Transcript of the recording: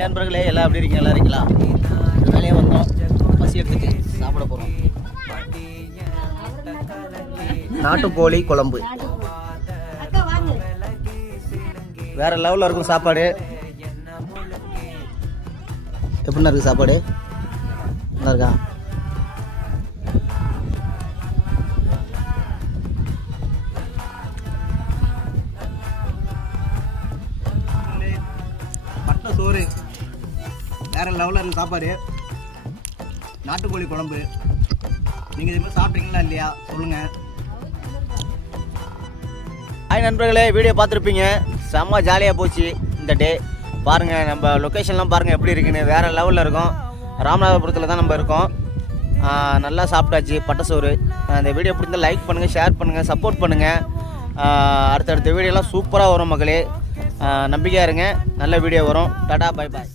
நண்பர்களே எல்லாம் எப்படி இருக்கீங்க? நல்லா இருக்கீங்களா? வேலையே வந்தோம், பசி எடுத்துட்டு சாப்பிட போகிறோம். நாட்டுக்கோழி குழம்பு வேற லெவலில் இருக்கும். சாப்பாடு எப்படின்னா இருக்குது? சாப்பாடு நல்லா இருக்கா? பட்டை சோறு வேற லெவலில் இருக்குது. சாப்பாடு நாட்டுக்கோழி குழம்பு. நீங்கள் இது மாதிரி சாப்பிட்றீங்களா இல்லையா சொல்லுங்கள். ஹாய் நண்பர்களே, வீடியோ பார்த்துருப்பீங்க. செம்ம ஜாலியாக போச்சு இந்த டே. பாருங்கள், நம்ம லொக்கேஷன்லாம் பாருங்கள் எப்படி இருக்குன்னு. வேறு லெவலில் இருக்கும். ராமநாதபுரத்தில் தான் நம்ம இருக்கோம். நல்லா சாப்பிட்டாச்சு பட்டை சோறு. இந்த வீடியோ பிடிச்சிருந்தால் லைக் பண்ணுங்கள், ஷேர் பண்ணுங்கள், சப்போர்ட் பண்ணுங்கள். அடுத்தடுத்த வீடியோலாம் சூப்பராக வரும் மக்களே. நம்பிக்கையாக இருங்க, நல்ல வீடியோ வரும். Tata, bye bye.